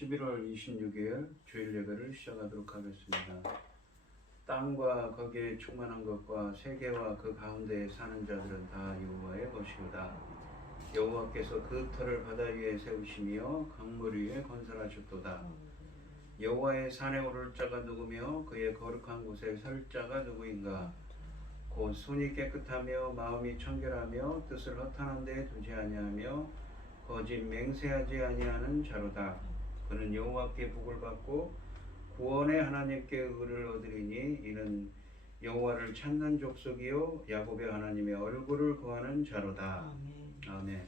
11월 26일 주일 예배를 시작하도록 하겠습니다. 땅과 거기에 충만한 것과 세계와 그 가운데에 사는 자들은 다 여호와의 것이로다. 여호와께서 그 터를 바다 위에 세우시며 강물 위에 건설하셨도다. 여호와의 산에 오를 자가 누구며 그의 거룩한 곳에 설 자가 누구인가? 곧 손이 깨끗하며 마음이 청결하며 뜻을 허탄한 데 두지 아니하며 거짓 맹세하지 아니하는 자로다. 그는 여호와께 복을 받고 구원의 하나님께 의를 얻으리니 이는 여호와를 찾는 족속이요 야곱의 하나님의 얼굴을 구하는 자로다. 아멘.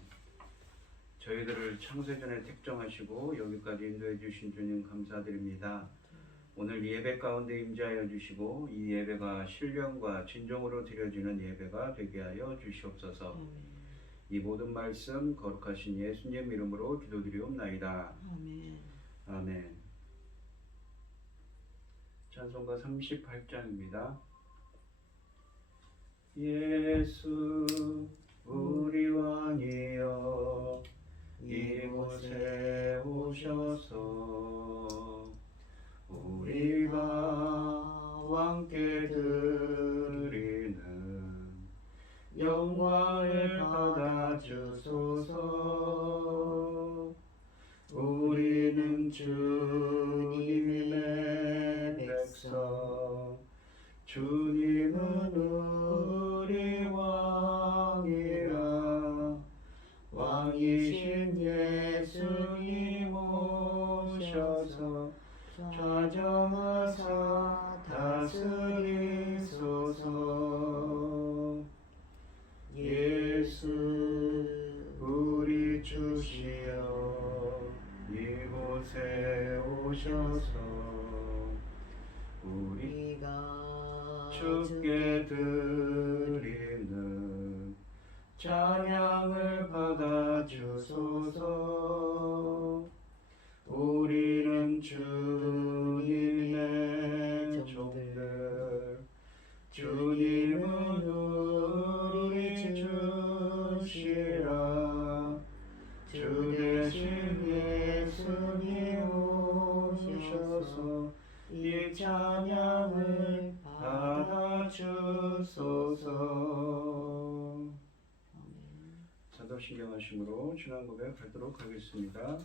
저희들을 창세전에 택정하시고 여기까지 인도해 주신 주님 감사드립니다. 오늘 예배 가운데 임재하여 주시고 이 예배가 신령과 진정으로 드려지는 예배가 되게 하여 주시옵소서. 이 모든 말씀 거룩하신 예수님 이름으로 기도드리옵나이다. 아멘. 아멘. 찬송가 38장입니다. 예수 우리 왕이여 이곳에 오셔서 우리가 왕께 드리는 영광을 받아 주소서. 우리는 주님의 백성, 주님은 우리 왕이라. 왕이신 예수님 오셔서 좌정하사 다스리소서. 예수 우리 주시여 이곳에 오셔서 우리가 주께 드리는 찬양을 받아 주소서. 우리는 주님의 종들, 주님은 우리 주시라. 주 대신 예수님 오셔서 이 찬양을 받아 주소서. 사도신경하심으로 신앙 고백하도록 하겠습니다.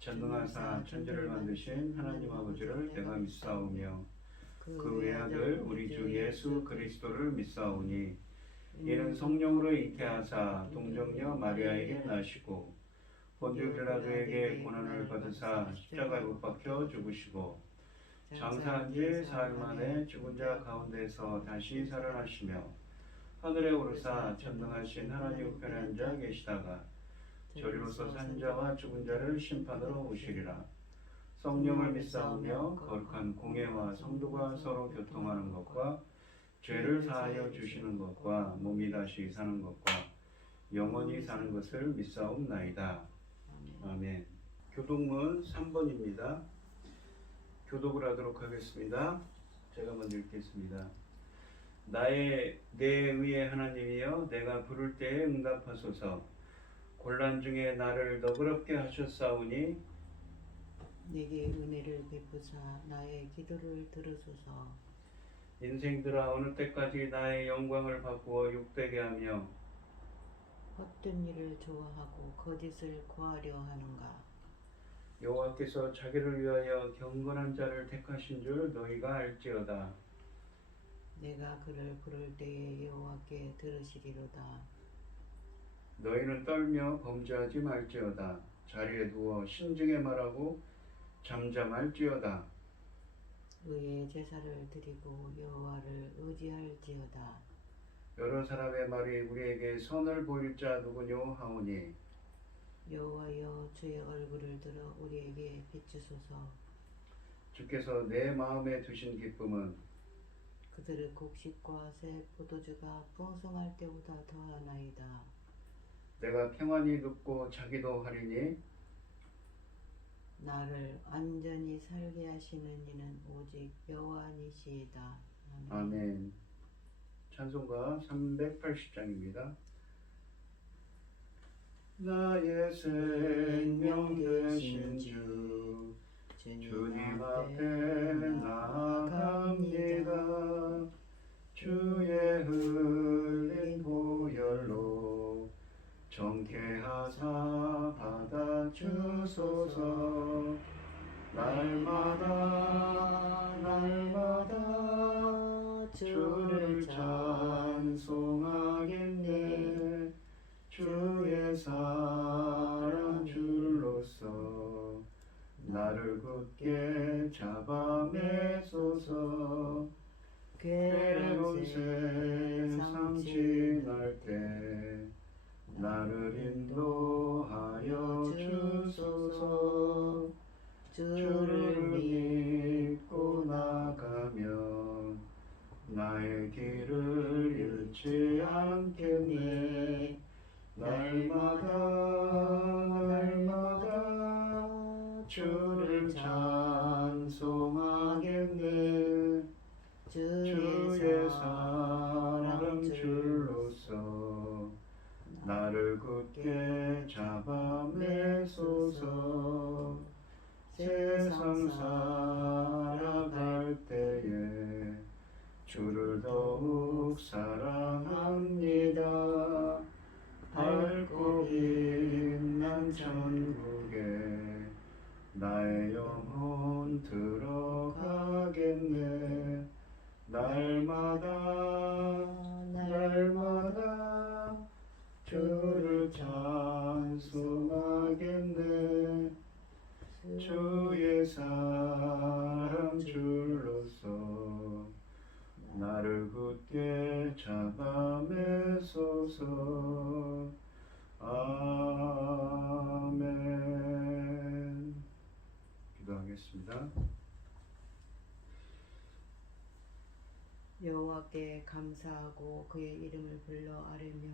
전능하사 천지를 만드신 하나님 아버지를 내가 믿사오며 그 외아들 우리 주 예수 그리스도를 믿사오니 이는 성령으로 잉태하사 동정녀 마리아에게 나시고 본디오 빌라도에게 고난을 받으사 십자가에 못 박혀 죽으시고 장사한 지 사흘 만에 죽은 자 가운데서 다시 살아나시며 하늘에 오르사 전능하신 하나님 우편에 앉아 계시다가 저리로서 산 자와 죽은 자를 심판으로 오시리라. 성령을 믿사오며 거룩한 공예와 성도가 서로 교통하는 것과 죄를 사하여 주시는 것과 몸이 다시 사는 것과 영원히 사는 것을 믿사옵나이다. 아멘. 교독문 3번입니다. 교독을 하도록 하겠습니다. 제가 먼저 읽겠습니다. 내 의의 하나님이여 내가 부를 때에 응답하소서. 곤란 중에 나를 너그럽게 하셨사오니 내게 은혜를 베푸사 나의 기도를 들으소서. 인생들아 어느 때까지 나의 영광을 바꾸어 욕되게 하며 헛된 일을 좋아하고 거짓을 구하려 하는가. 여호와께서 자기를 위하여 경건한 자를 택하신 줄 너희가 알지어다. 내가 그를 부를 때에 여호와께 들으시리로다. 너희는 떨며 범죄하지 말지어다. 자리에 누워 신중에 말하고 잠잠할지어다. 의의 제사를 드리고 여호와를 의지할지어다. 여러 사람의 말이 우리에게 선을 보일 자 누구뇨 하오니 여호와여 주의 얼굴을 들어 우리에게 비추소서. 주께서 내 마음에 두신 기쁨은 그들의 곡식과 새 포도주가 풍성할 때보다 더하나이다. 내가 평안히 눕고 자기도 하리니 나를 완전히 살게 하시는 이는 오직 여호와니시이다. 아멘. 찬송가 380장입니다. 나의 생명 되신 주 주님 앞에 나아갑니다. 주의 흘린 보혈로 정케하사 받아주소서. 날마다 주를 찬송하겠네. 주의 사랑 줄로서 나를 굳게 잡아 매소서. 괴로운 세상 지날 때 나를 인도하여 주소서. 주를 믿고 나가면 나의 길을 잃지 않겠네. 날마다 주를 찬송하겠네. 주의 사랑 줄로서 나를 굳게 잡아 매소서. 세상 살아갈 때에 주를 더욱 사랑합니다. 밝고 빛난 천국에 나의 영혼 들어가겠네. 날마다 주를 찬송하겠네. 주의 사랑 줄로서 나를 굳게 잡아 매소서. 아멘. 기도하겠습니다. 여호와께 감사하고 그의 이름을 불러 아뢰며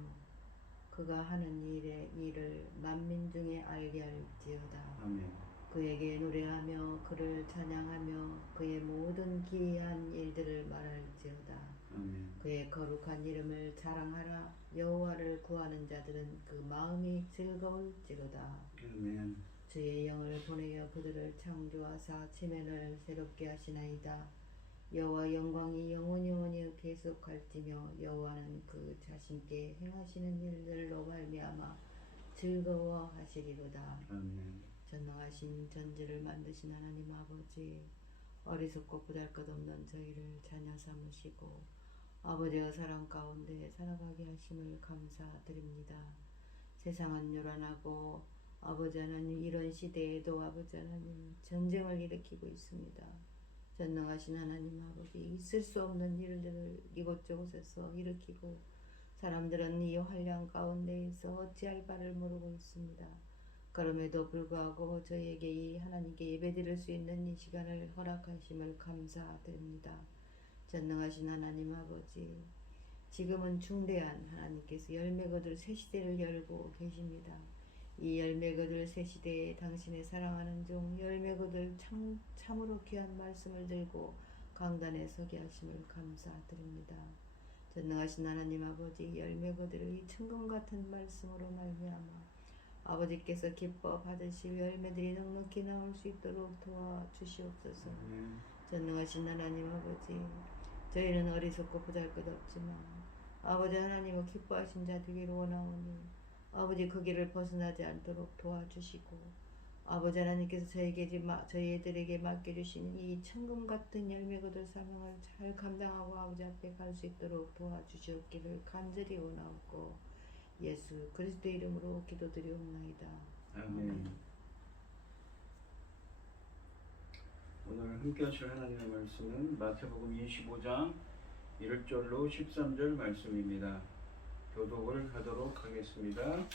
그가 하는 일을 만민 중에 알게 할지어다. 아멘. 그에게 노래하며 그를 찬양하며 그의 모든 기이한 일들을 말할지어다. 아멘. 그의 거룩한 이름을 자랑하라. 여호와를 구하는 자들은 그 마음이 즐거울지로다. 아멘. 주의 영을 보내어 그들을 창조하사 지면을 새롭게 하시나이다. 여호와 영광이 영원히 계속할지며 여호와는 그 자신께 행하시는 일들로 말미암아 즐거워하시리로다. 아멘. 전능하신 전지를 만드신 하나님 아버지, 어리석고 보잘것없는 저희를 자녀 삼으시고 아버지의 사랑 가운데 살아가게 하심을 감사드립니다. 세상은 요란하고 아버지 하나님, 이런 시대에도 아버지 하나님 전쟁을 일으키고 있습니다. 전능하신 하나님 아버지, 있을 수 없는 일들을 이곳저곳에서 일으키고 사람들은 이 환란 가운데에서 어찌할 바를 모르고 있습니다. 그럼에도 불구하고 저희에게 이 하나님께 예배드릴 수 있는 이 시간을 허락하심을 감사드립니다. 전능하신 하나님 아버지, 지금은 중대한 하나님께서 열매 거둘 새 시대를 열고 계십니다. 이 열매 거둘 새 시대에 당신의 사랑하는 종 열매 거둘 참으로 귀한 말씀을 들고 강단에 서게 하심을 감사드립니다. 전능하신 하나님 아버지, 열매 거둘 이 천금 같은 말씀으로 말미암아 아버지께서 기뻐 받으실 열매들이 넉넉히 나올 수 있도록 도와주시옵소서. 전능하신 하나님 아버지, 저희는 어리석고 보잘것없지만 아버지 하나님을 기뻐하신 자 되기를 원하오니 아버지 그 길을 벗어나지 않도록 도와주시고 아버지 하나님께서 저희들에게 맡겨주신 이 천금 같은 열매 거둘 사명을 잘 감당하고 아버지 앞에 갈 수 있도록 도와주시옵기를 간절히 원하옵고 예수 그리스도 이름으로 기도드리옵나이다. 아멘. 오늘 함께 하실 하나님의 말씀은 마태복음 25장 1절로 13절 말씀입니다. 교독을 하도록 하겠습니다.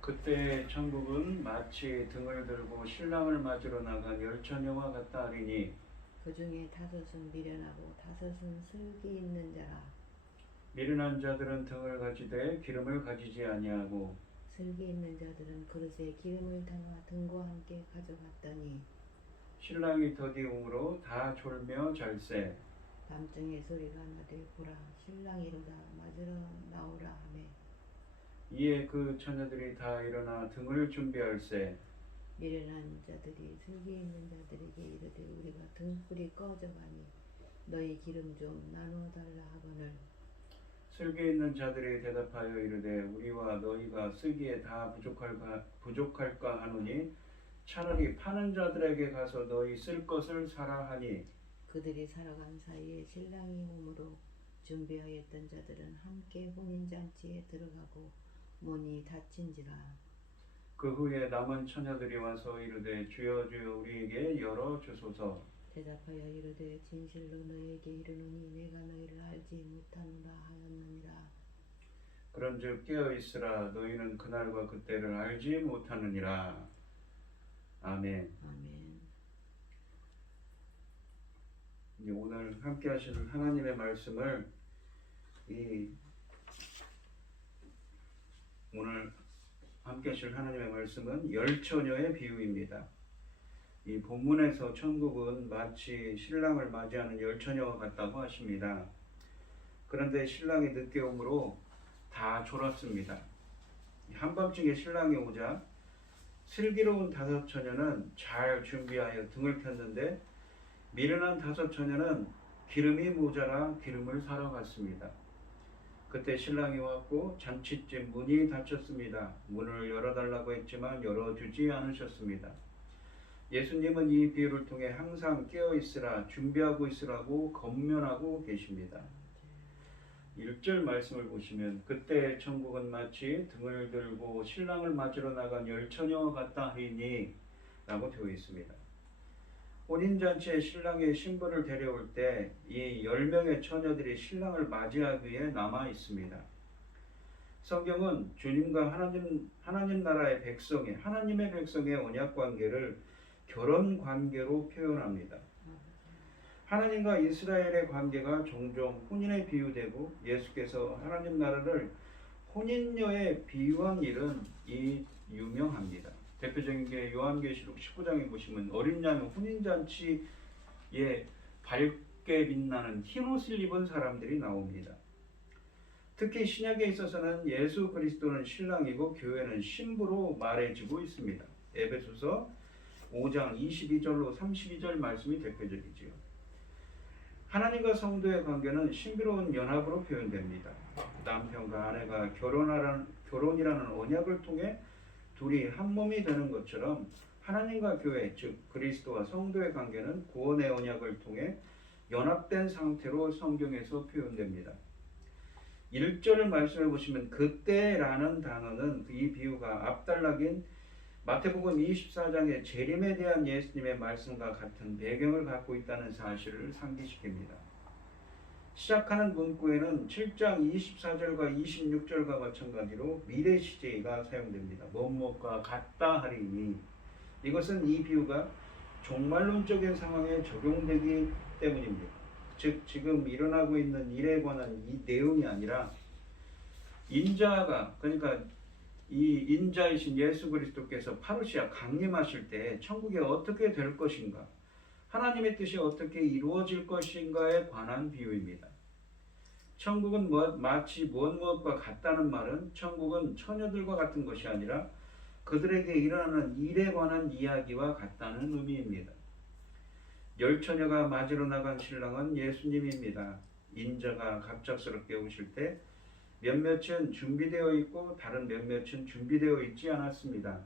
그때 천국은 마치 등을 들고 신랑을 맞으러 나간 열처녀와 같다 하리니 그 중에 5은 미련하고 5은 슬기 있는 자라. 미련한 자들은 등을 가지되 기름을 가지지 아니하고 슬기 있는 자들은 그릇에 기름을 담아 등과 함께 가져갔더니 신랑이 더디움으로 다 졸며 잘세. 밤중에 소리가 나되 보라 신랑이로다 맞으러 나오라 하매 이에 그 처녀들이 다 일어나 등을 준비할세. 미련한 자들이 슬기에 있는 자들에게 이르되 우리가 등불이 꺼져가니 너희 기름 좀 나누어 달라 하거늘. 슬기에 있는 자들이 대답하여 이르되 우리와 너희가 쓰기에 다 부족할까 하노니 차라리 파는 자들에게 가서 너희 쓸 것을 사라 하니. 그들이 살아간 사이에 신랑이 오므로 준비하였던 자들은 함께 혼인잔치에 들어가고 문이 닫힌지라. 그 후에 남은 처녀들이 와서 이르되 주여 주여 우리에게 열어 주소서. 대답하여 이르되 진실로 너희에게 이르노니 내가 너희를 알지 못하노라 하였느니라. 그런즉 깨어 있으라 너희는 그날과 그때를 알지 못하느니라. 아멘. 아멘. 이제 오늘 함께 하실 하나님의 말씀을 오늘 함께 하실 하나님의 말씀은 열 처녀의 비유입니다. 이 본문에서 천국은 마치 신랑을 맞이하는 열 처녀와 같다고 하십니다. 그런데 신랑이 늦게 오므로 다 졸았습니다. 한밤중에 신랑이 오자 슬기로운 다섯 처녀는 잘 준비하여 등을 켰는데 미련한 다섯 처녀는 기름이 모자라 기름을 사러 갔습니다. 그때 신랑이 왔고 잔치집 문이 닫혔습니다. 문을 열어달라고 했지만 열어주지 않으셨습니다. 예수님은 이 비유를 통해 항상 깨어있으라 준비하고 있으라고 권면하고 계십니다. 1절 말씀을 보시면 그때 천국은 마치 등을 들고 신랑을 맞으러 나간 열 처녀와 같다 하니 라고 되어 있습니다. 혼인잔치에 신랑의 신부를 데려올 때 이 10명의 처녀들이 신랑을 맞이하기 위해 남아 있습니다. 성경은 주님과 하나님 나라의 백성의 하나님의 백성의 언약 관계를 결혼 관계로 표현합니다. 하나님과 이스라엘의 관계가 종종 혼인에 비유되고 예수께서 하나님 나라를 혼인녀에 비유한 일은 유명합니다. 대표적인 게 요한계시록 19장에 보시면 어린 양의 혼인잔치에 밝게 빛나는 흰옷을 입은 사람들이 나옵니다. 특히 신약에 있어서는 예수 그리스도는 신랑이고 교회는 신부로 말해지고 있습니다. 에베소서 5장 22절로 32절 말씀이 대표적이지요. 하나님과 성도의 관계는 신비로운 연합으로 표현됩니다. 남편과 아내가 결혼이라는 언약을 통해 둘이 한 몸이 되는 것처럼 하나님과 교회, 즉 그리스도와 성도의 관계는 구원의 언약을 통해 연합된 상태로 성경에서 표현됩니다. 1절을 말씀해 보시면 그때라는 단어는 이 비유가 앞단락인 마태복음 24장의 재림에 대한 예수님의 말씀과 같은 배경을 갖고 있다는 사실을 상기시킵니다. 시작하는 문구에는 7장 24절과 26절과 마찬가지로 미래 시제가 사용됩니다. 뭐뭐가 같다 하리니 이것은 이 비유가 종말론적인 상황에 적용되기 때문입니다. 즉 지금 일어나고 있는 일에 관한 이 내용이 아니라 인자가 그러니까 이 인자이신 예수 그리스도께서 파루시아 강림하실 때 천국에 어떻게 될 것인가 하나님의 뜻이 어떻게 이루어질 것인가에 관한 비유입니다. 천국은 마치 무엇과 같다는 말은 천국은 처녀들과 같은 것이 아니라 그들에게 일어나는 일에 관한 이야기와 같다는 의미입니다. 열 처녀가 맞으러 나간 신랑은 예수님입니다. 인자가 갑작스럽게 오실 때 몇몇은 준비되어 있고 다른 몇몇은 준비되어 있지 않았습니다.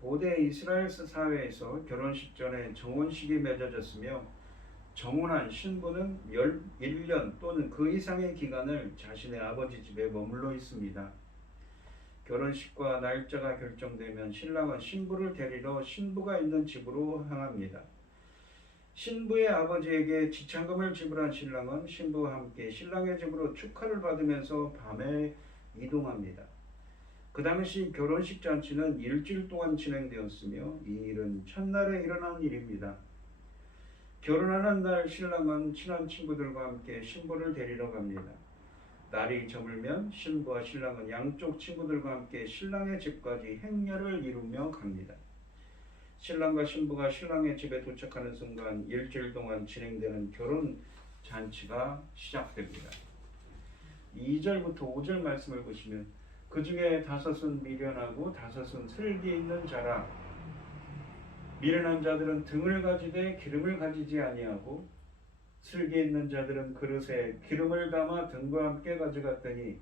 고대 이스라엘 사회에서 결혼식 전에 정혼식이 맺어졌으며 정혼한 신부는 1년 또는 그 이상의 기간을 자신의 아버지 집에 머물러 있습니다. 결혼식과 날짜가 결정되면 신랑은 신부를 데리러 신부가 있는 집으로 향합니다. 신부의 아버지에게 지참금을 지불한 신랑은 신부와 함께 신랑의 집으로 축하를 받으면서 밤에 이동합니다. 그 당시 결혼식 잔치는 일주일 동안 진행되었으며 이 일은 첫날에 일어난 일입니다. 결혼하는 날 신랑은 친한 친구들과 함께 신부를 데리러 갑니다. 날이 저물면 신부와 신랑은 양쪽 친구들과 함께 신랑의 집까지 행렬을 이루며 갑니다. 신랑과 신부가 신랑의 집에 도착하는 순간 일주일 동안 진행되는 결혼 잔치가 시작됩니다. 2절부터 5절 말씀을 보시면 그 중에 5은 미련하고 5은 슬기 있는 자라. 미련한 자들은 등을 가지되 기름을 가지지 아니하고 슬기 있는 자들은 그릇에 기름을 담아 등과 함께 가져갔더니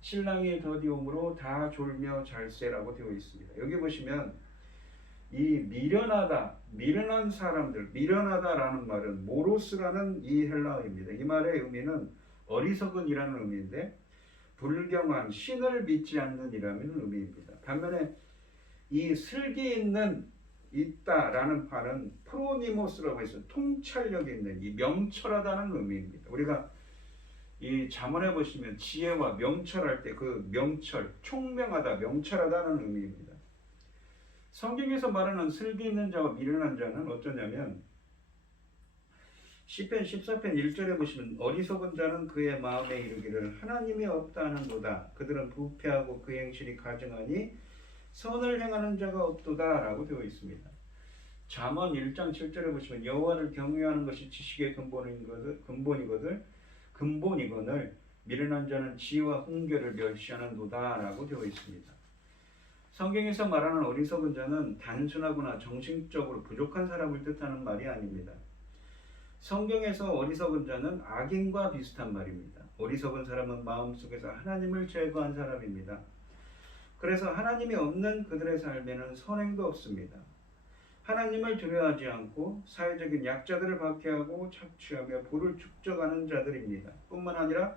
신랑이 더디움으로 다 졸며 잘세라고 되어 있습니다. 여기 보시면 이 미련한 사람들, 미련하다라는 말은 모로스라는 이 헬라어입니다. 이 말의 의미는 어리석은이라는 의미인데 불경한, 신을 믿지 않는 이라는 의미입니다. 반면에 이 슬기 있다라는 말은 프로니모스라고 해서 통찰력 있는, 이 명철하다는 의미입니다. 우리가 이 잠언에 보시면 지혜와 명철할 때 그 명철, 총명하다, 명철하다는 의미입니다. 성경에서 말하는 슬기 있는 자와 미련한 자는 어쩌냐면 시편 14편 1절에 보시면 어리석은 자는 그의 마음에 이르기를 하나님이 없다 하는도다. 그들은 부패하고 그 행실이 가증하니 선을 행하는 자가 없도다 라고 되어 있습니다. 잠언 1장 7절에 보시면 여호와를 경외하는 것이 지식의 근본이거늘 미련한 자는 지혜와 훈계를 멸시하는도다 라고 되어 있습니다. 성경에서 말하는 어리석은 자는 단순하거나 정신적으로 부족한 사람을 뜻하는 말이 아닙니다. 성경에서 어리석은 자는 악인과 비슷한 말입니다. 어리석은 사람은 마음속에서 하나님을 제거한 사람입니다. 그래서 하나님이 없는 그들의 삶에는 선행도 없습니다. 하나님을 두려워하지 않고 사회적인 약자들을 박해하고 착취하며 부를 축적하는 자들입니다. 뿐만 아니라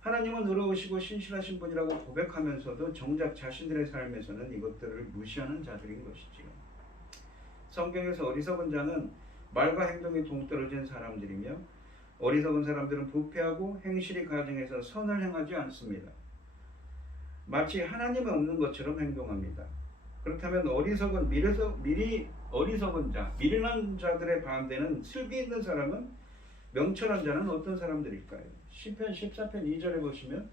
하나님은 의로우시고 신실하신 분이라고 고백하면서도 정작 자신들의 삶에서는 이것들을 무시하는 자들인 것이지요. 성경에서 어리석은 자는 말과 행동이 동떨어진 사람들이며 어리석은 사람들은 부패하고 행실이 가증해서 선을 행하지 않습니다. 마치 하나님이 없는 것처럼 행동합니다. 그렇다면 어리석은 자, 미련한 자들의 반대는 슬기 있는 사람은 명철한 자는 어떤 사람들일까요? 시편 14편 2절에 보시면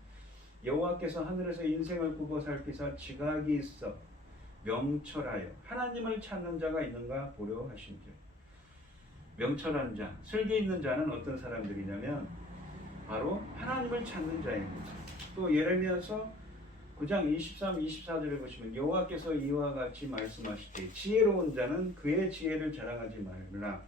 여호와께서 하늘에서 인생을 굽어 살피사 지각이 있어 명철하여 하나님을 찾는 자가 있는가 보려 하신즉. 명철한 자, 슬기 있는 자는 어떤 사람들이냐면 바로 하나님을 찾는 자입니다. 또 예레미야서 9장 23, 24절에 보시면 여호와께서 이와 같이 말씀하시되 지혜로운 자는 그의 지혜를 자랑하지 말라.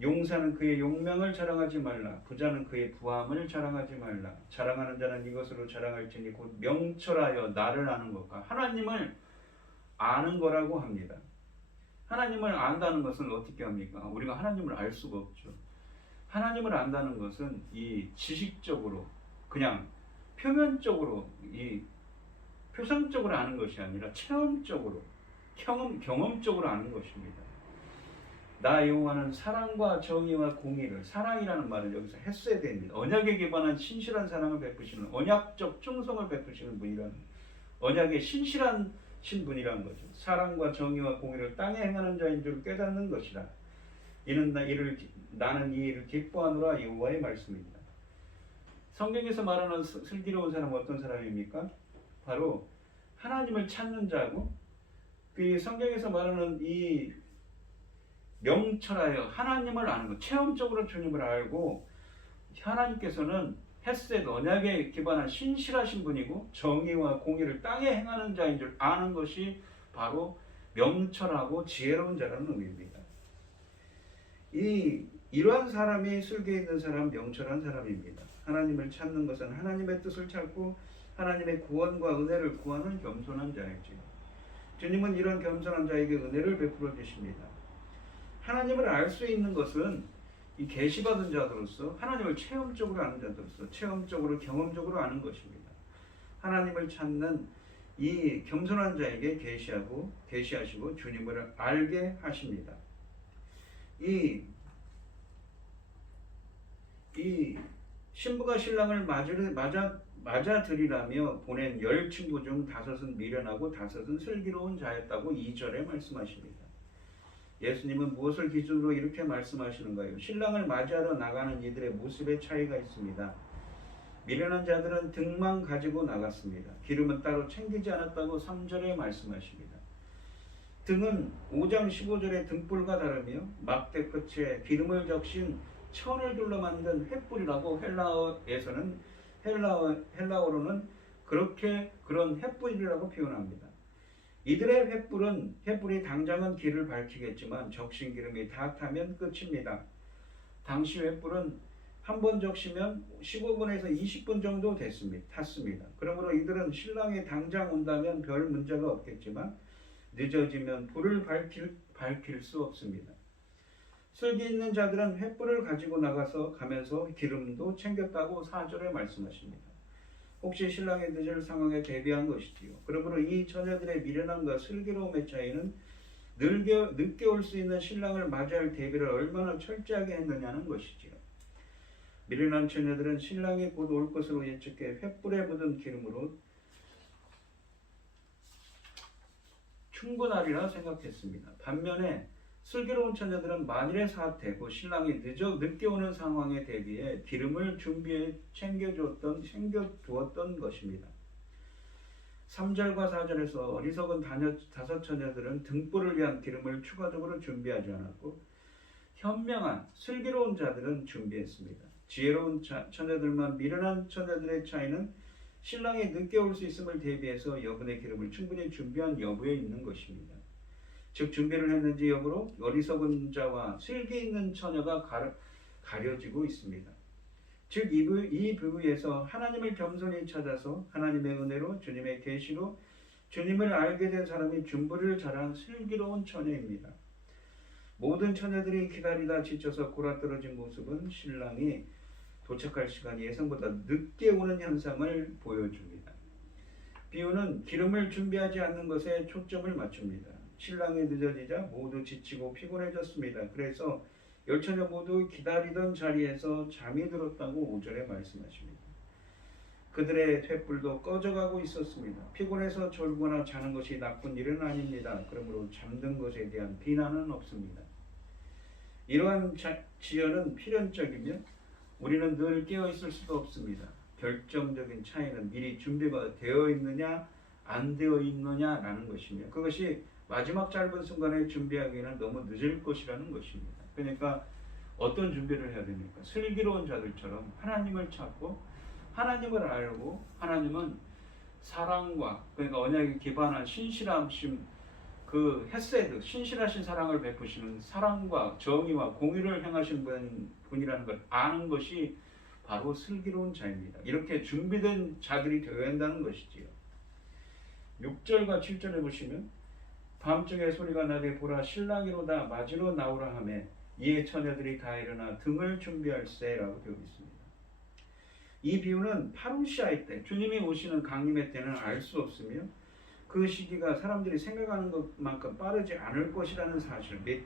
용사는 그의 용명을 자랑하지 말라. 부자는 그의 부함을 자랑하지 말라. 자랑하는 자는 이것으로 자랑할지니 곧 명철하여 나를 아는 것과 하나님을 아는 거라고 합니다. 하나님을 안다는 것은 어떻게 합니까? 우리가 하나님을 알 수가 없죠. 하나님을 안다는 것은 이 지식적으로 그냥 표면적으로 이 표상적으로 아는 것이 아니라 체험적으로 경험적으로 아는 것입니다. 나 여호와는 사랑과 정의와 공의를, 사랑이라는 말은 여기서 헤세드입니다. 언약에 기반한 신실한 사랑을 베푸시는, 언약적 충성을 베푸시는 분이라는, 언약에 신실한 분이라는 거죠. 사랑과 정의와 공의를 땅에 행하는 자인 줄 깨닫는 것이라. 나는 이 일을 기뻐하노라. 여호와의 말씀입니다. 성경에서 말하는 슬기로운 사람은 어떤 사람입니까? 바로 하나님을 찾는 자고, 그 성경에서 말하는 이 명철하여 하나님을 아는 것, 체험적으로 주님을 알고 하나님께서는 헤세드 언약에 기반한 신실하신 분이고 정의와 공의를 땅에 행하는 자인 줄 아는 것이 바로 명철하고 지혜로운 자라는 의미입니다. 이러한 사람이 슬기 있는 사람, 명철한 사람입니다. 하나님을 찾는 것은 하나님의 뜻을 찾고 하나님의 구원과 은혜를 구하는 겸손한 자이지요. 주님은 이런 겸손한 자에게 은혜를 베풀어 주십니다. 하나님을 알 수 있는 것은 이 계시받은 자들로서 하나님을 체험적으로 아는 자들로서 체험적으로 경험적으로 아는 것입니다. 하나님을 찾는 이 겸손한 자에게 계시하시고 주님을 알게 하십니다. 이 신부가 신랑을 맞아들이라며 보낸 10친구 중 5은 미련하고 5은 슬기로운 자였다고 2절에 말씀하십니다. 예수님은 무엇을 기준으로 이렇게 말씀하시는가요? 신랑을 맞이하러 나가는 이들의 모습에 차이가 있습니다. 미련한 자들은 등만 가지고 나갔습니다. 기름은 따로 챙기지 않았다고 3절에 말씀하십니다. 등은 5장 15절의 등불과 다르며 막대 끝에 기름을 적신 천을 둘러 만든 횃불이라고 헬라어로는 그렇게 그런 횃불이라고 표현합니다. 이들의 횃불이 당장은 길을 밝히겠지만 적신기름이 다 타면 끝입니다. 당시 횃불은 한 번 적시면 15분에서 20분 정도 탔습니다. 그러므로 이들은 신랑이 당장 온다면 별 문제가 없겠지만 늦어지면 불을 밝힐 수 없습니다. 슬기 있는 자들은 횃불을 가지고 가면서 기름도 챙겼다고 4절에 말씀하십니다. 혹시 신랑이 늦을 상황에 대비한 것이지요. 그러므로 이 처녀들의 미련함과 슬기로움의 차이는 늦게 올 수 있는 신랑을 맞이할 대비를 얼마나 철저하게 했느냐는 것이지요. 미련한 처녀들은 신랑이 곧 올 것으로 예측해 횃불에 묻은 기름으로 충분하리라 생각했습니다. 반면에 슬기로운 처녀들은 만일의 사태, 곧 신랑이 늦게 오는 상황에 대비해 기름을 챙겨두었던 것입니다. 3절과 4절에서 어리석은 다섯 처녀들은 등불을 위한 기름을 추가적으로 준비하지 않았고 현명한 슬기로운 자들은 준비했습니다. 지혜로운 처녀들만 미련한 처녀들의 차이는 신랑이 늦게 올 수 있음을 대비해서 여분의 기름을 충분히 준비한 여부에 있는 것입니다. 즉 준비를 했는지 여부로 어리석은 자와 슬기 있는 처녀가 가려지고 있습니다. 즉 이 부위에서 하나님을 겸손히 찾아서 하나님의 은혜로 주님의 계시로 주님을 알게 된 사람이 준비를 잘한 슬기로운 처녀입니다. 모든 처녀들이 기다리다 지쳐서 골아떨어진 모습은 신랑이 도착할 시간이 예상보다 늦게 오는 현상을 보여줍니다. 비유는 기름을 준비하지 않는 것에 초점을 맞춥니다. 신랑이 늦어지자 모두 지치고 피곤해졌습니다. 그래서 열처녀 모두 기다리던 자리에서 잠이 들었다고 5절에 말씀하십니다. 그들의 횃불도 꺼져가고 있었습니다. 피곤해서 졸거나 자는 것이 나쁜 일은 아닙니다. 그러므로 잠든 것에 대한 비난은 없습니다. 이러한 지연은 필연적이며 우리는 늘 깨어 있을 수도 없습니다. 결정적인 차이는 미리 준비가 되어 있느냐 안 되어 있느냐라는 것이며 그것이 마지막 짧은 순간에 준비하기에는 너무 늦을 것이라는 것입니다. 그러니까 어떤 준비를 해야 됩니까? 슬기로운 자들처럼 하나님을 찾고 하나님을 알고 하나님은 사랑과 그러니까 언약에 기반한 신실하심 그 헤세드 신실하신 사랑을 베푸시는 사랑과 정의와 공의를 행하신 분이라는 걸 아는 것이 바로 슬기로운 자입니다. 이렇게 준비된 자들이 되어야 한다는 것이지요. 6절과 7절에 보시면 밤중에 소리가 나되 보라 신랑이로다 맞으러 나오라 하매 이에 처녀들이 다 일어나 등을 준비할세라고 되어 있습니다. 이 비유는 파루시아의 때 주님이 오시는 강림의 때는 알 수 없으며 그 시기가 사람들이 생각하는 것만큼 빠르지 않을 것이라는 사실 및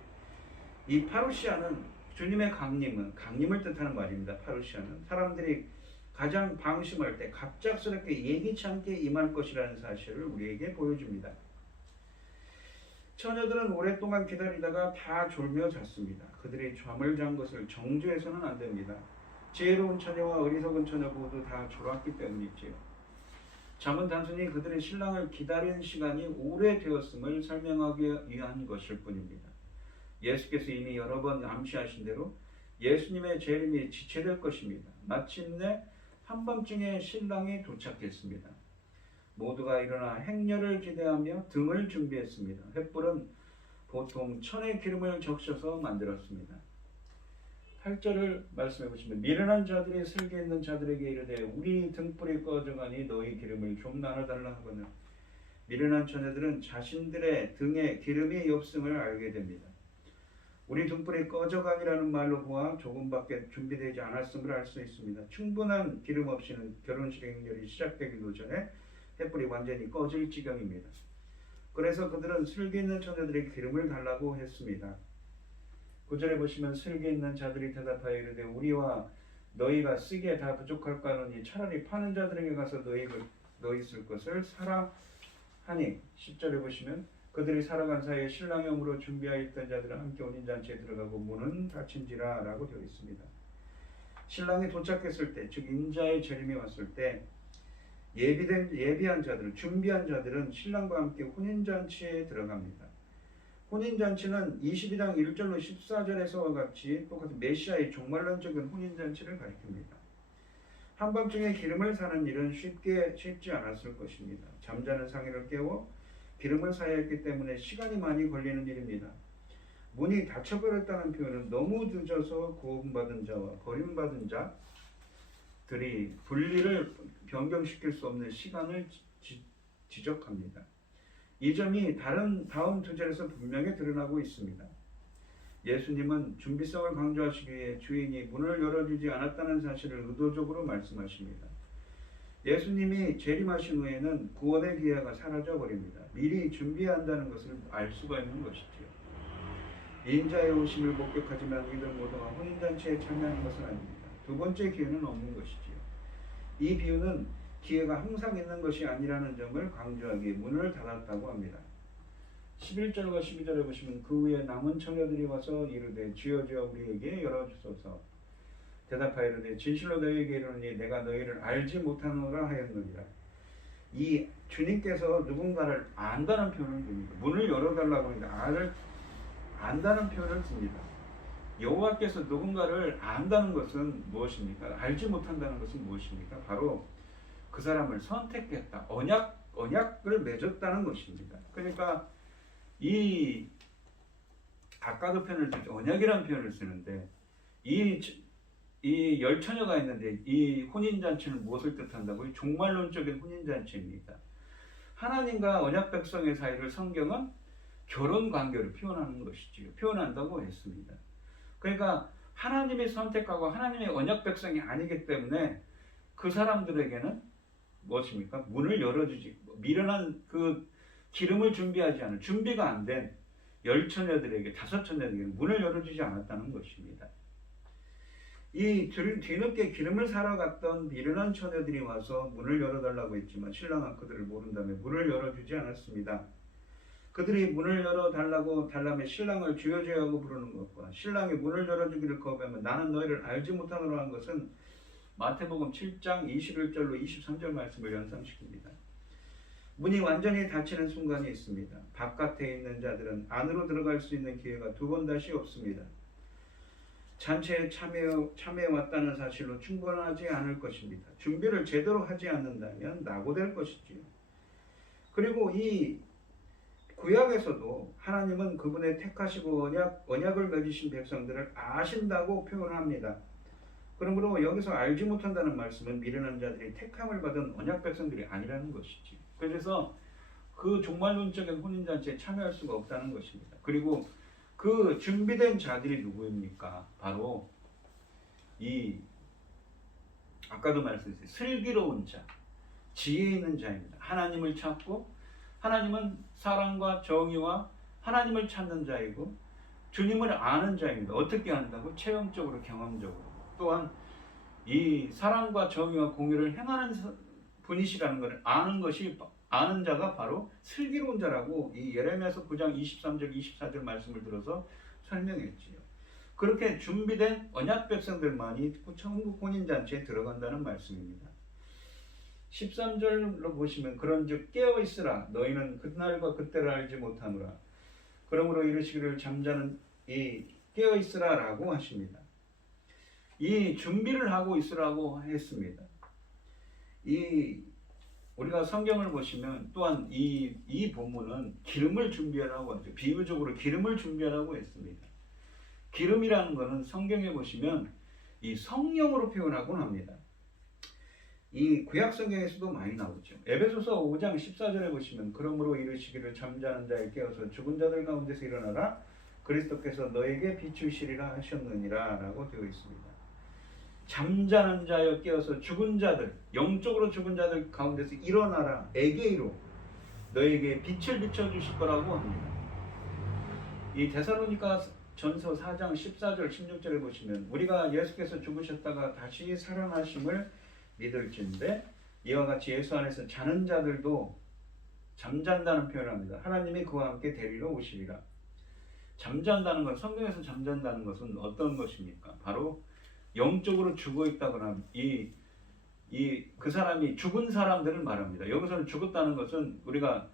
이 파루시아는 주님의 강림을 뜻하는 말입니다. 파루시아는 사람들이 가장 방심할 때 갑작스럽게 예기치 않게 임할 것이라는 사실을 우리에게 보여줍니다. 처녀들은 오랫동안 기다리다가 다 졸며 잤습니다. 그들이 잠을 잔 것을 정죄해서는 안 됩니다. 지혜로운 처녀와 어리석은 처녀 모두 다 졸았기 때문이지요. 잠은 단순히 그들의 신랑을 기다린 시간이 오래되었음을 설명하기 위한 것일 뿐입니다. 예수께서 이미 여러 번 암시하신 대로 예수님의 재림이 지체될 것입니다. 마침내 한밤중에 신랑이 도착했습니다. 모두가 일어나 행렬을 기대하며 등을 준비했습니다. 횃불은 보통 천의 기름을 적셔서 만들었습니다. 8절을 말씀해 보시면 미련한 자들이 슬기 있는 자들에게 이르되 우리 등불이 꺼져가니 너희 기름을 좀 나눠달라 하거늘 미련한 처녀들은 자신들의 등에 기름이 없음을 알게 됩니다. 우리 등불이 꺼져가니라는 말로 보아 조금밖에 준비되지 않았음을 알 수 있습니다. 충분한 기름 없이는 결혼식 행렬이 시작되기도 전에 횃불이 완전히 꺼질 지경입니다. 그래서 그들은 슬기 있는 처녀들에게 기름을 달라고 했습니다. 9절에 보시면 슬기 있는 자들이 대답하여 이르되 우리와 너희가 쓰기에 다 부족할까 하노니 차라리 파는 자들에게 가서 너희 쓸 것을 사라 하니 10절에 보시면 그들이 살아간 사이에 신랑의 몸으로 준비하여 있던 자들은 함께 혼인잔치에 들어가고 문은 닫힌지라 라고 되어 있습니다. 신랑이 도착했을 때 즉 인자의 재림이 왔을 때 예비한 자들, 준비한 자들은 신랑과 함께 혼인잔치에 들어갑니다. 혼인잔치는 22장 1절로 14절에서와 같이 똑같은 메시아의 종말론적인 혼인잔치를 가리킵니다. 한밤중에 기름을 사는 일은 쉽지 않았을 것입니다. 잠자는 상인을 깨워 기름을 사야 했기 때문에 시간이 많이 걸리는 일입니다. 문이 닫혀버렸다는 표현은 너무 늦어서 구원받은 자와 버림받은 자들이 분리를 변경시킬 수 없는 시간을 지적합니다. 이 점이 다음 두 절에서 분명히 드러나고 있습니다. 예수님은 준비성을 강조하시기 위해 주인이 문을 열어주지 않았다는 사실을 의도적으로 말씀하십니다. 예수님이 재림하신 후에는 구원의 기회가 사라져버립니다. 미리 준비한다는 것을 알 수가 있는 것이지요. 인자의 오심을 목격하지만 이들 모두가 혼인잔치에 참여하는 것은 아닙니다. 두 번째 기회는 없는 것이지요. 이 비유는 기회가 항상 있는 것이 아니라는 점을 강조하기 위해 문을 닫았다고 합니다. 11절과 12절에 보시면 그 후에 남은 처녀들이 와서 이르되 주여 주여 우리에게 열어주소서. 대답하여 이르되 진실로 너희에게 이르노니 내가 너희를 알지 못하노라 하였느니라. 이 주님께서 누군가를 안다는 표현을 씁니다. 문을 열어달라고 하는데 안다는 표현을 씁니다. 여호와께서 누군가를 안다는 것은 무엇입니까? 알지 못한다는 것은 무엇입니까? 바로 그 사람을 선택했다. 언약을 맺었다는 것입니다. 그러니까 아까도 표현을 쓰죠. 언약이라는 표현을 쓰는데 이 열처녀가 있는데 이 혼인잔치는 무엇을 뜻한다고요? 종말론적인 혼인잔치입니다. 하나님과 언약 백성의 사이를 성경은 결혼 관계로 표현하는 것이지요. 표현한다고 했습니다. 그러니까 하나님이 선택하고 하나님의 언약 백성이 아니기 때문에 그 사람들에게는 무엇입니까? 문을 열어주지 미련한 그 기름을 준비하지 않은 준비가 안 된 열처녀들에게 다섯 처녀들에게 문을 열어주지 않았다는 것입니다. 이 뒤늦게 기름을 사러 갔던 미련한 처녀들이 와서 문을 열어달라고 했지만 신랑은 그들을 모른다며 문을 열어주지 않았습니다. 그들이 문을 열어달라고 달라며 신랑을 주여 주여 하고 부르는 것과 신랑이 문을 열어주기를 거부하면 나는 너희를 알지 못하노라 한 것은 마태복음 7장 21절로 23절 말씀을 연상시킵니다. 문이 완전히 닫히는 순간이 있습니다. 바깥에 있는 자들은 안으로 들어갈 수 있는 기회가 두 번 다시 없습니다. 잔치에 참여해왔다는 사실로 충분하지 않을 것입니다. 준비를 제대로 하지 않는다면 낙오될 것이지요. 그리고 이 구약에서도 하나님은 그분의 택하시고 언약을 맺으신 백성들을 아신다고 표현합니다. 그러므로 여기서 알지 못한다는 말씀은 미련한 자들이 택함을 받은 언약 백성들이 아니라는 것이지. 그래서 그 종말론적인 혼인잔치에 참여할 수가 없다는 것입니다. 그리고 그 준비된 자들이 누구입니까? 바로 아까도 말씀드렸어요. 슬기로운 자, 지혜 있는 자입니다. 하나님을 찾고 하나님은 사랑과 정의와 하나님을 찾는 자이고 주님을 아는 자입니다. 어떻게 안다고? 체험적으로, 경험적으로. 또한 이 사랑과 정의와 공의를 행하는 분이시라는 것을 아는 자가 바로 슬기로운 자라고 이 예레미야서 9장 23절 24절 말씀을 들어서 설명했지요. 그렇게 준비된 언약 백성들만이 천국 혼인잔치에 들어간다는 말씀입니다. 13절로 보시면 그런즉 깨어있으라 너희는 그날과 그때를 알지 못하노라. 그러므로 이르시기를 잠자는 깨어있으라 라고 하십니다. 이 준비를 하고 있으라고 했습니다. 우리가 성경을 보시면 또한 이 본문은 기름을 준비하라고 하죠. 비유적으로 기름을 준비하라고 했습니다. 기름이라는 것은 성경에 보시면 이 성령으로 표현하곤 합니다. 이 구약 성경에서도 많이 나오죠. 에베소서 5장 14절에 보시면 그러므로 이르시기를 잠자는 자에 깨어서 죽은 자들 가운데서 일어나라 그리스도께서 너에게 비추시리라 하셨느니라 라고 되어 있습니다. 잠자는 자여 깨어서 죽은 자들, 영적으로 죽은 자들 가운데서 일어나라 에게이로 너에게 빛을 비춰주실 거라고 합니다. 이 데살로니가 전서 4장 14절 16절에 보시면 우리가 예수께서 죽으셨다가 다시 살아나심을 믿을진데 이와 같이 예수 안에서 자는 자들도 잠잔다는 표현을 합니다. 하나님이 그와 함께 데리러 오시리라. 잠잔다는 것, 성경에서 잠잔다는 것은 어떤 것입니까? 바로 영적으로 죽어 있다거나 그 사람이 죽은 사람들을 말합니다. 여기서는 죽었다는 것은 우리가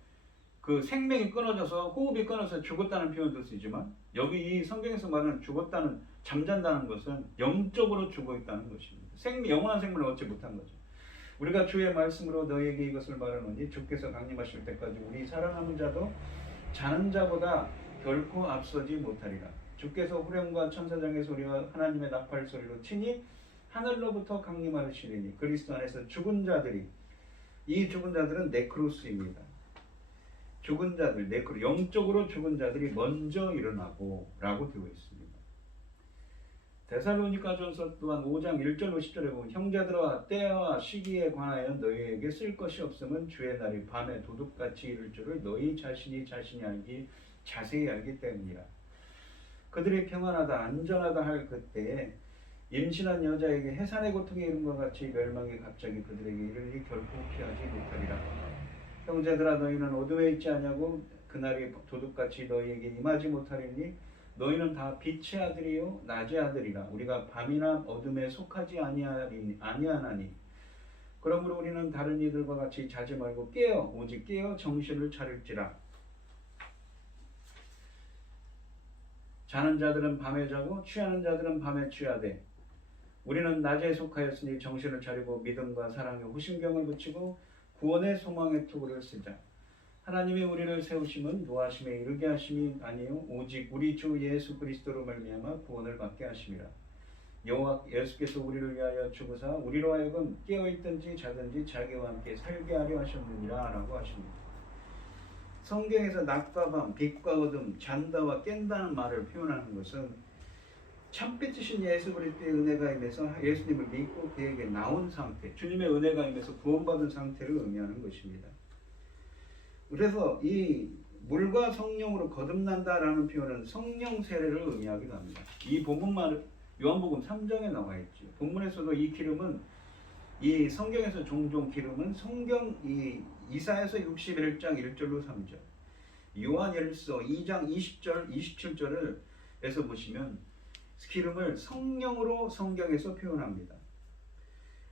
그 생명이 끊어져서 호흡이 끊어서 죽었다는 표현도 쓰지만 여기 이 성경에서 말하는 죽었다는 잠잔다는 것은 영적으로 죽어 있다는 것입니다. 영원한 생명을 얻지 못한 거죠. 우리가 주의 말씀으로 너희에게 이것을 말하노니 주께서 강림하실 때까지 우리 살아남은 자도 자는 자보다 결코 앞서지 못하리라. 주께서 후렴과 천사장의 소리와 하나님의 나팔 소리로 친히 하늘로부터 강림하시리니 그리스도 안에서 죽은 자들이, 이 죽은 자들은 네크로스입니다. 죽은 자들, 영적으로 죽은 자들이 먼저 일어나고 라고 되어 있습니다. 데살로니가전서 또한 5장 1절 50절에 보면 형제들아 때와 시기에 관하여 너희에게 쓸 것이 없으면 주의 날이 밤에 도둑같이 이를 줄을 너희 자신이 자세히 알기 때문이라. 그들이 평안하다 안전하다 할 그때에 임신한 여자에게 해산의 고통에 이른 것 같이 멸망이 갑자기 그들에게 이르니 결코 피하지 못하리라. 형제들아 너희는 어둠에 있지 아니하고 그날이 도둑같이 너희에게 임하지 못하리니 너희는 다 빛의 아들이요 낮의 아들이라. 우리가 밤이나 어둠에 속하지 아니하나니 그러므로 우리는 다른 이들과 같이 자지 말고 오직 깨어 정신을 차릴지라. 자는 자들은 밤에 자고 취하는 자들은 밤에 취하되 우리는 낮에 속하였으니 정신을 차리고 믿음과 사랑에 호심경을 붙이고 구원의 소망의 투구를 쓰자. 하나님이 우리를 세우심은 노하심에 이르게 하심이 아니요 오직 우리 주 예수 그리스도로 말미암아 구원을 받게 하심이라. 여호와 예수께서 우리를 위하여 죽으사 우리로 하여금 깨어있든지 자든지 자기와 함께 살게 하려 하셨느니라 라고 하십니다. 성경에서 낮과 밤, 빛과 어둠, 잔다와 깬다는 말을 표현하는 것은 참빛이신 예수 그리스도의 은혜가 임해서 예수님을 믿고 그에게 나온 상태, 주님의 은혜가 임해서 구원받은 상태를 의미하는 것입니다. 그래서 이 물과 성령으로 거듭난다라는 표현은 성령 세례를 의미하기도 합니다. 이 본문만 요한복음 3장에 나와 있죠. 본문에서도 이 기름은 이 성경에서 종종 기름은 성경 이사야서 61장 1절로 3절, 요한일서 2장 20절 27절을 에서 보시면 기름을 성령으로 성경에서 표현합니다.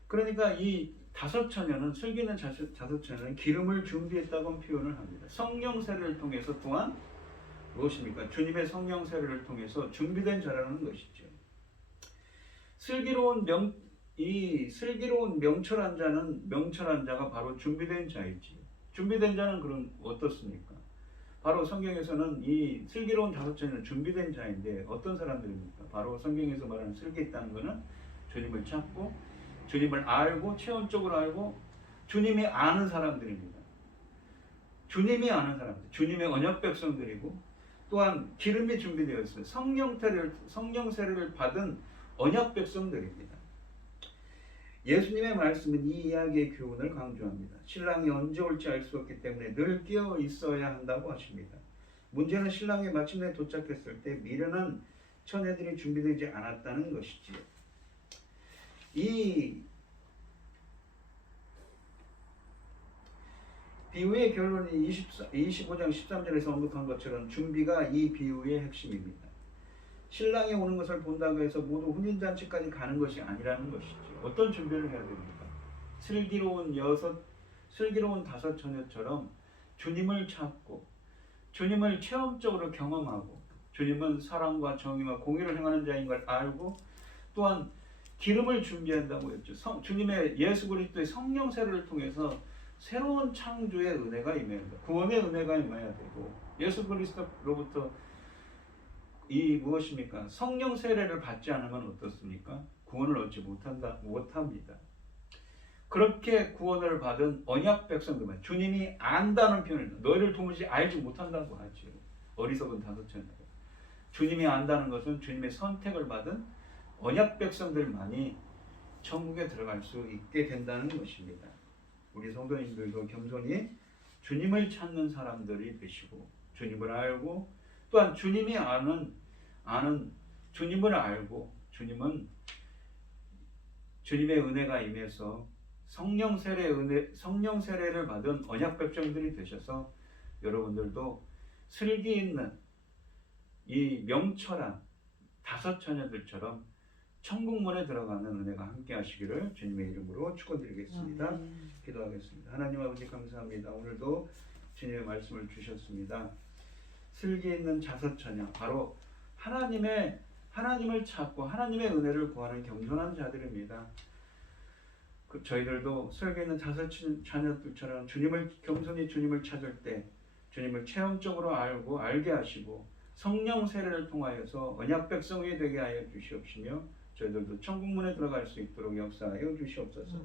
그러니까 이 다섯 처녀는 슬기는 다섯 처녀는 기름을 준비했다고 표현을 합니다. 성령 세례를 통해서 또한 무엇입니까? 주님의 성령 세례를 통해서 준비된 자라는 것이죠. 슬기로운 명철한 자가 바로 준비된 자이지요. 준비된 자는 그럼 어떻습니까? 바로 성경에서는 이 슬기로운 다섯 처녀는 준비된 자인데 어떤 사람들입니까? 바로 성경에서 말하는 슬기 있다는 것은 주님을 찾고 주님을 알고 체험적으로 알고 주님이 아는 사람들입니다. 주님이 아는 사람들, 주님의 언약 백성들이고 또한 기름이 준비되어 있어요. 성령 세례를 받은 언약 백성들입니다. 예수님의 말씀은 이 이야기의 교훈을 강조합니다. 신랑이 언제 올지 알 수 없기 때문에 늘 깨어 있어야 한다고 하십니다. 문제는 신랑이 마침내 도착했을 때 미련한 처녀들이 준비되지 않았다는 것이지요. 이 비유의 결론이 25장 13절에서 언급한 것처럼 준비가 이 비유의 핵심입니다. 신랑이 오는 것을 본다고 해서 모두 혼인잔치까지 가는 것이 아니라는 것이죠. 어떤 준비를 해야 됩니까? 슬기로운 다섯 처녀처럼 주님을 찾고 주님을 체험적으로 경험하고 주님은 사랑과 정의와 공의를 행하는 자인 걸 알고 또한 기름을 준비한다고 했죠. 주님의 예수 그리스도의 성령 세례를 통해서 새로운 창조의 은혜가 임해야 돼요. 구원의 은혜가 임해야 되고 예수 그리스도로부터 이 무엇입니까? 성령 세례를 받지 않으면 어떻습니까? 구원을 얻지 못합니다. 그렇게 구원을 받은 언약 백성들만 주님이 안다는 표현을 너희를 도무지 알지 못한다고 하죠. 어리석은 다섯 처녀. 주님이 안다는 것은 주님의 선택을 받은 언약 백성들만이 천국에 들어갈 수 있게 된다는 것입니다. 우리 성도님들도 겸손히 주님을 찾는 사람들이 되시고 주님을 알고 또한 주님이 아는 주님을 알고 주님의 은혜가 임해서 성령 세례를 받은 언약 백성들이 되셔서 여러분들도 슬기 있는 이 명철한 다섯 처녀들처럼 천국문에 들어가는 은혜가 함께 하시기를 주님의 이름으로 축원드리겠습니다. 기도하겠습니다. 하나님 아버지 감사합니다. 오늘도 주님의 말씀을 주셨습니다. 슬기 있는 다섯 처녀, 바로 하나님의 하나님을 찾고 하나님의 은혜를 구하는 겸손한 자들입니다. 저희들도 설교에 있는 5 자녀들처럼 겸손히 주님을 찾을 때 주님을 체험적으로 알게 하시고 성령 세례를 통하여서 언약 백성이 되게 하여 주시옵시며 저희들도 천국문에 들어갈 수 있도록 역사하여 주시옵소서.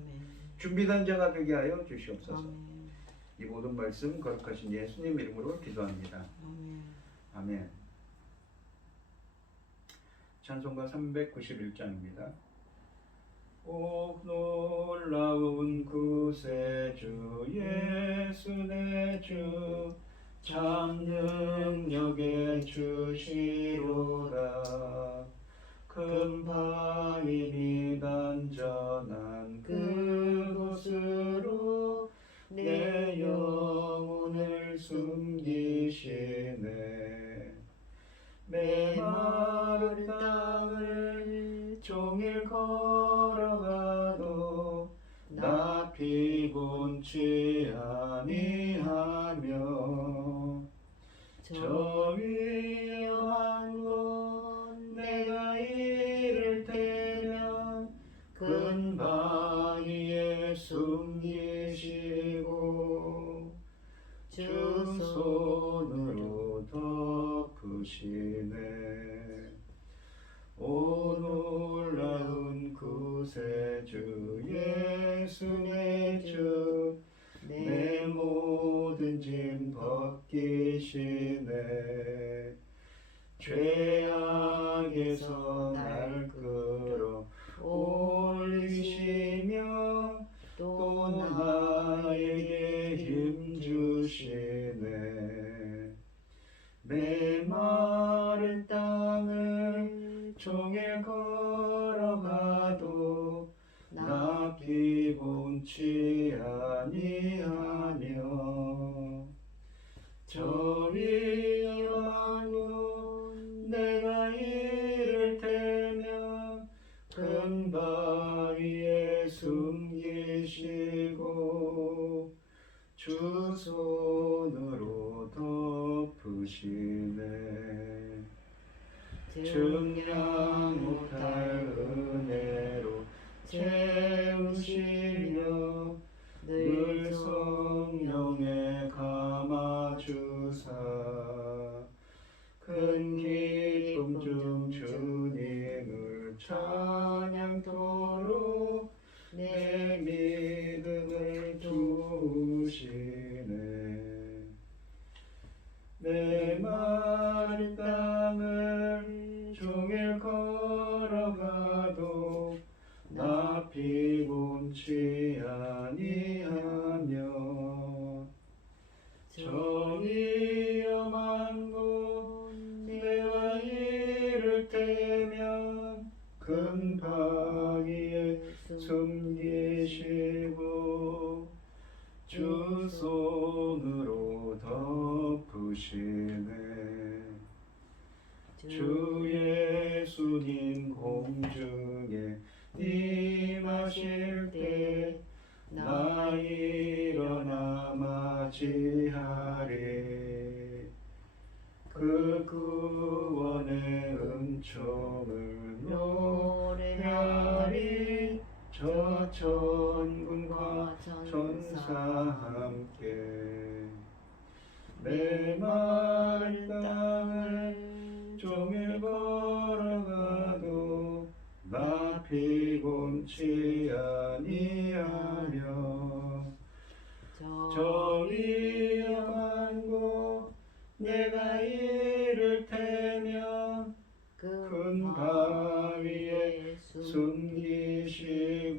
준비된 자가 되게 하여 주시옵소서. 이 모든 말씀 거룩하신 예수님 이름으로 기도합니다. 아멘. 찬송가 391장입니다. 오 놀라운 구세주 예수 내 주 참 능력의 주시로다. 큰 바위니 단전한 그곳으로 내 영혼을 숨기시네. 메마른 땅을 종일 걸어가도 나 피곤치 아니하며 저 위험한 곳 내가 이를 때면 큰 바위에 숨기시고 주 손으로 덮으시네. 오 놀라운 구세주 예수 내 주 내 모든 짐 벗기시네. 죄악에서 날 끌어 올리시며 또 나에게 힘 주시네. 메마른 땅을 종일 걸어가도 나 피곤치 아니하며 저 위험한 곳 내가 이를 때면 큰 바위에 숨기시고 주 손으로 덮으시네. 증량 못할 은혜로 채우시며 늘 성령에 감아주사 큰 기쁨 중 주님을 찬양토록 내 믿음을 도우시네. 메마른 땅을 종일 걸어가도 나 피곤치 아니하며 저 위험한 곳 내가 이를 때면 큰 바위에 숨기시고 주 손으로 덮으시네. 주 예수님 공중에 임하실 때 나 일어나 맞이하리. 그 구원의 은총을 노래하리. 저 천군과 천사 함께 메마른 땅을 종일 걸어가도 나 피곤치 아니하며 저 위험한 곳 내가 이를 때면 큰 바위에 숨기시고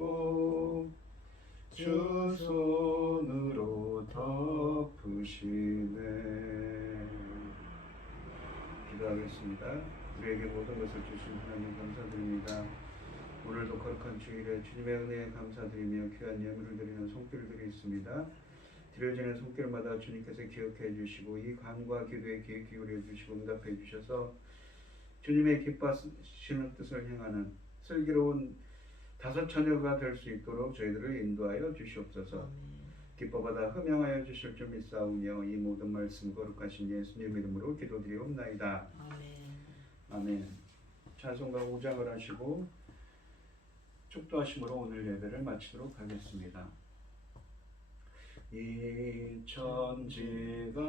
주 손으로 덮으시네. 기도하겠습니다. 우리에게 모든 것을 주신 하나님 감사드립니다. 오늘도 거룩한 주일에 주님의 은혜에 감사드리며 귀한 예물을 드리는 손길들이 있습니다. 드려지는 손길마다 주님께서 기억해 주시고 이 간과 기도에 귀 기울여 주시고 응답해 주셔서 주님의 기뻐하시는 뜻을 행하는 슬기로운 5 처녀가 될 수 있도록 저희들을 인도하여 주시옵소서. 기뻐받아 흠양하여 주실 줄 믿사오며 이 모든 말씀 거룩하신 예수님 이름으로 기도드리옵나이다. 아멘. 찬송가 5장을 하시고 축도하심으로 오늘 예배를 마치도록 하겠습니다. 이 천지가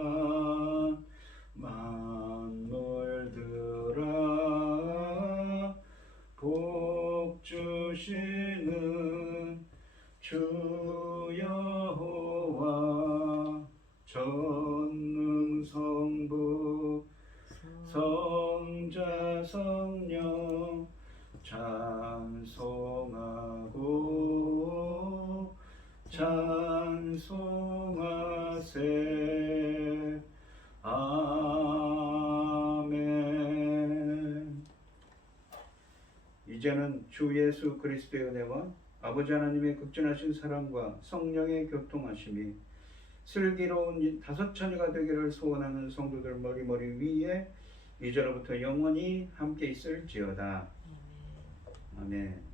만물들아 복 주시는 주 여호와 전능성부 성자 성령 찬송하고 찬송하세. 아멘. 이제는 주 예수 그리스도의 은혜와 아버지 하나님의 극진하신 사랑과 성령의 교통하심이 슬기로운 다섯 처녀가 되기를 소원하는 성도들 머리머리 위에 이제로부터 영원히 함께 있을지어다. 아멘.